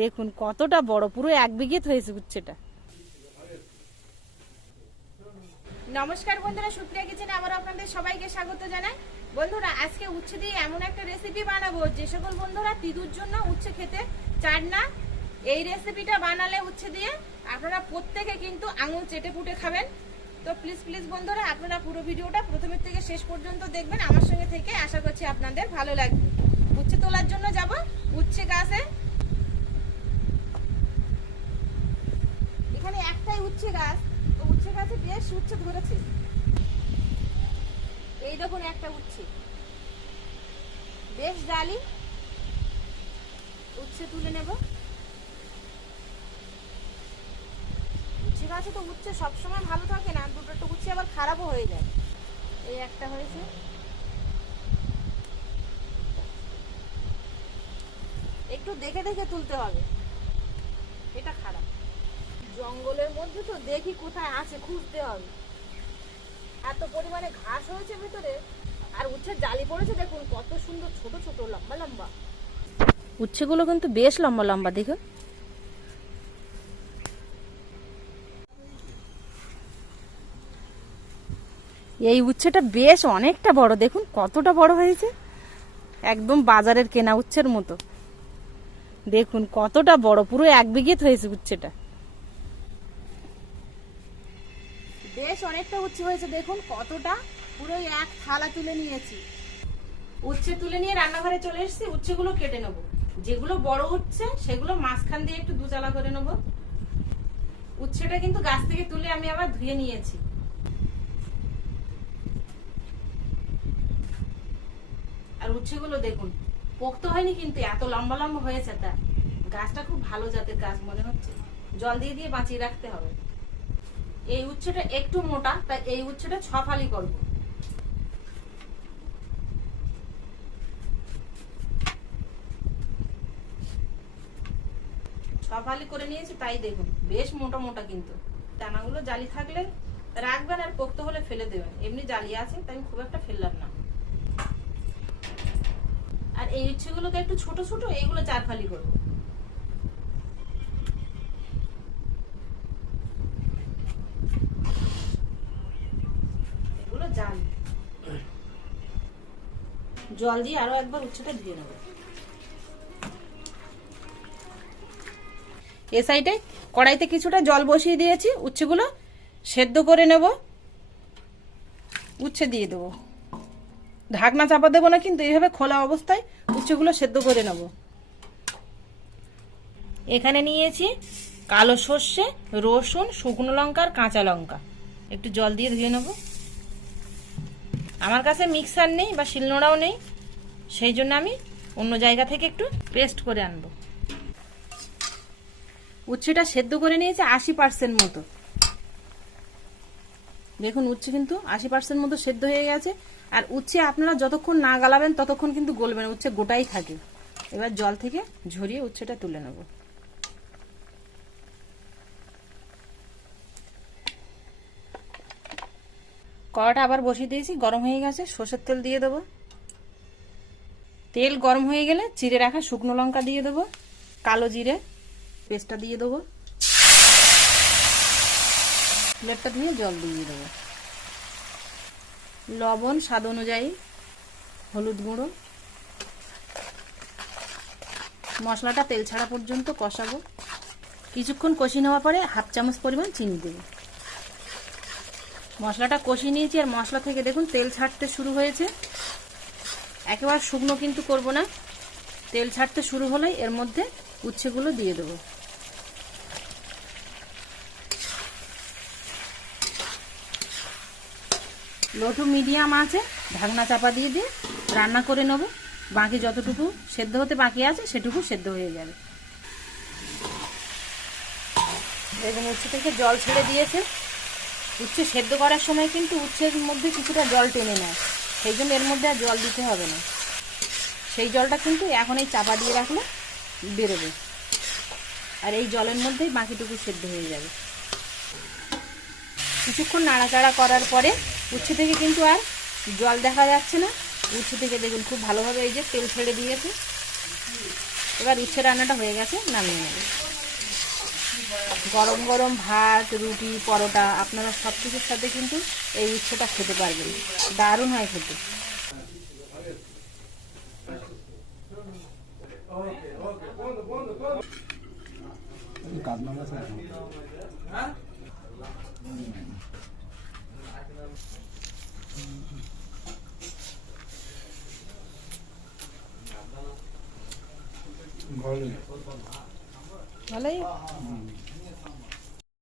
দেখুন কতটা বড়, পুরো 1 বিঘে হয়েছে উচ্ছেটা। নমস্কার বন্ধুরা, সুপ্রিয়া কিচেনে আবার আপনাদের সবাইকে স্বাগত জানাই। বন্ধুরা আজকে উচ্ছে দিয়ে এমন একটা রেসিপি বানাবো যে সকল বন্ধুরা তিদুর জন্য উচ্ছে খেতে চান না, এই রেসিপিটা বানালে উচ্ছে দিয়ে আপনারা প্রত্যেকে কিন্তু আঙুল চেটে পুটে খাবেন। তো প্লিজ প্লিজ বন্ধুরা আপনারা পুরো ভিডিওটা প্রথমের থেকে শেষ পর্যন্ত দেখবেন, আমার সঙ্গে থেকে আশা করছি আপনাদের ভালো লাগবে। উচ্ছে তোলার জন্য যাব উচ্ছে গাছে। এখানে একটাই উচ্ছে গাছ, তো উচ্ছে গাছে বেশ উচ্ছে ধরেছে। এই দেখুন একটা উচ্ছে, বেশ ডালি। উচ্ছে তুলে নেব। উচ্ছে গাছে তো উচ্ছে সবসময় ভালো থাকে না, দুটো উচ্ছে আবার খারাপও হয়ে যায়। এই একটা হয়েছে, একটু দেখে দেখে তুলতে হবে, এটা খারাপ। জঙ্গলের মধ্যে তো দেখি কোথায় আছে, খুঁজতে হবে। এত পরিমাণে ঘাস হয়েছে ভিতরে, আর উচ্ছে জালি পড়েছে। দেখুন কত সুন্দর ছোট ছোট লম্বা লম্বা উচ্ছেগুলো, কিন্তু বেশ লম্বা লম্বা। দেখুন এই উচ্ছেটা বেশ অনেকটা বড়, দেখুন কতটা বড় হয়েছে, একদম বাজারের কেনা উচ্ছের মতো। দেখুন কতটা বড়, পুরো 1 বিঘে হয়েছে উচ্ছেটা। বেশ অনেকটা উচ্ছে হয়েছে, দেখুন কতটা, পুরো এক থালা তুলে নিয়েছি। উচ্ছে তুলে নিয়ে রান্নাঘরে চলে এসেছি। উচ্ছেগুলো কেটে নেবো, যেগুলো বড় উচ্ছে সেগুলো মাঝখান দিয়ে একটু দুচালা করে নেবো। উচ্ছেটা কিন্তু গাছ থেকে তুলে আমি আবার ধুয়ে নিয়েছি। আর উচ্ছেগুলো দেখুন পোক্ত হয়নি, কিন্তু এত লম্বা লম্বা হয়েছে। তা গাছটা খুব ভালো জাতের গাছ মনে হচ্ছে, জল দিয়ে দিয়ে বাঁচিয়ে রাখতে হবে। এই উচ্ছেটা একটু মোটা, তাই এই উচ্ছেটা 6 ফালি করবো। ফালি করে নিয়েছি, তাই দেখুন বেশ মোটা মোটা। কিন্তু দানাগুলো জালি থাকলে রাখবেন, আর পোক্ত হলে ফেলে দেবেন। এমনি জালি আছে তাই আমি খুব একটা ফেললাম না। আর এই উচ্ছেগুলোকে একটু ছোট ছোট, এইগুলো 4 ফালি করবো। এগুলো জালি, জল দিয়ে আরো একবার উচ্ছেটা ধুয়ে নেবো। এ সাইডে কড়াইতে কিছুটা জল বসিয়ে দিয়েছি, উচ্ছেগুলো সেদ্ধ করে নেব। উচ্ছে দিয়ে দেবো, ঢাকনা চাপা দেবো না, কিন্তু এইভাবে খোলা অবস্থায় উচ্ছেগুলো সেদ্ধ করে নেব। এখানে নিয়েছি কালো সর্ষে, রসুন, শুকনো লঙ্কা আর কাঁচা লঙ্কা। একটু জল দিয়ে ধুয়ে নেব। আমার কাছে মিক্সার নেই বা শিলনোড়াও নেই, সেই জন্য আমি অন্য জায়গা থেকে একটু পেস্ট করে আনবো। উচ্ছেটা সেদ্ধ করে নিয়েছে 80% মতো। দেখুন উচ্ছে কিন্তু 80% মতো সেদ্ধ হয়ে গেছে। আর উচ্ছে আপনারা যতক্ষণ না গালাবেন ততক্ষণ কিন্তু গলবে না, উচ্ছে গোটাই থাকে। এবার জল থেকে ঝরিয়ে উচ্ছেটা তুলে নেব। কড়াটা আবার বসিয়ে দিয়েছি, গরম হয়ে গেছে। সরষের তেল দিয়ে দেবো। তেল গরম হয়ে গেলে চিড়ে রাখা শুকনো লঙ্কা দিয়ে দেবো, কালো জিরে পেস্টটা দিয়ে দেবো। প্লেটটা ধুয়ে জল দিয়ে দেবো। লবণ স্বাদ অনুযায়ী, হলুদ গুঁড়ো। মশলাটা তেল ছাড়া পর্যন্ত কষাবো। কিছুক্ষণ কষিয়ে নেওয়ার পরে 1/2 চামচ পরিমাণ চিনি দেবো। মশলাটা কষিয়ে নিয়েছি, আর মশলা থেকে দেখুন তেল ছাড়তে শুরু হয়েছে। একেবারে শুকনো কিন্তু করব না, তেল ছাড়তে শুরু হলেই এর মধ্যে উচ্ছেগুলো দিয়ে দেবো। লো টু মিডিয়াম আছে ঢাকনা চাপা দিয়ে দিয়ে রান্না করে নেব। বাকি যতটুকু সেদ্ধ হতে বাকি আছে সেটুকু সেদ্ধ হয়ে যাবে। দেখুন উচ্ছে থেকে জল ছেড়ে দিয়েছে। উচ্ছে সেদ্ধ করার সময় কিন্তু উচ্ছের মধ্যে কিছুটা জল টেনে নেয়, সেই জন্য এর মধ্যে আর জল দিতে হবে না। সেই জলটা কিন্তু এখন এই চাপা দিয়ে রাখলে বেরোবে, আর এই জলের মধ্যেই বাকিটুকু সেদ্ধ হয়ে যাবে। কিছুক্ষণ নাড়াচাড়া করার পরে উচ্ছে থেকে কিন্তু আর জল দেখা যাচ্ছে না। উচ্ছে থেকে দেখুন খুব ভালোভাবে এই যে তেল ছেড়ে দিয়েছে। এবার উচ্ছে রান্নাটা হয়ে গেছে, নামিয়ে নেব। গরম গরম ভাত, রুটি, পরোটা আপনারা সব কিছুর সাথে কিন্তু এই উচ্ছেটা খেতে পারবেন, দারুণ হয় খেতে। ভালোই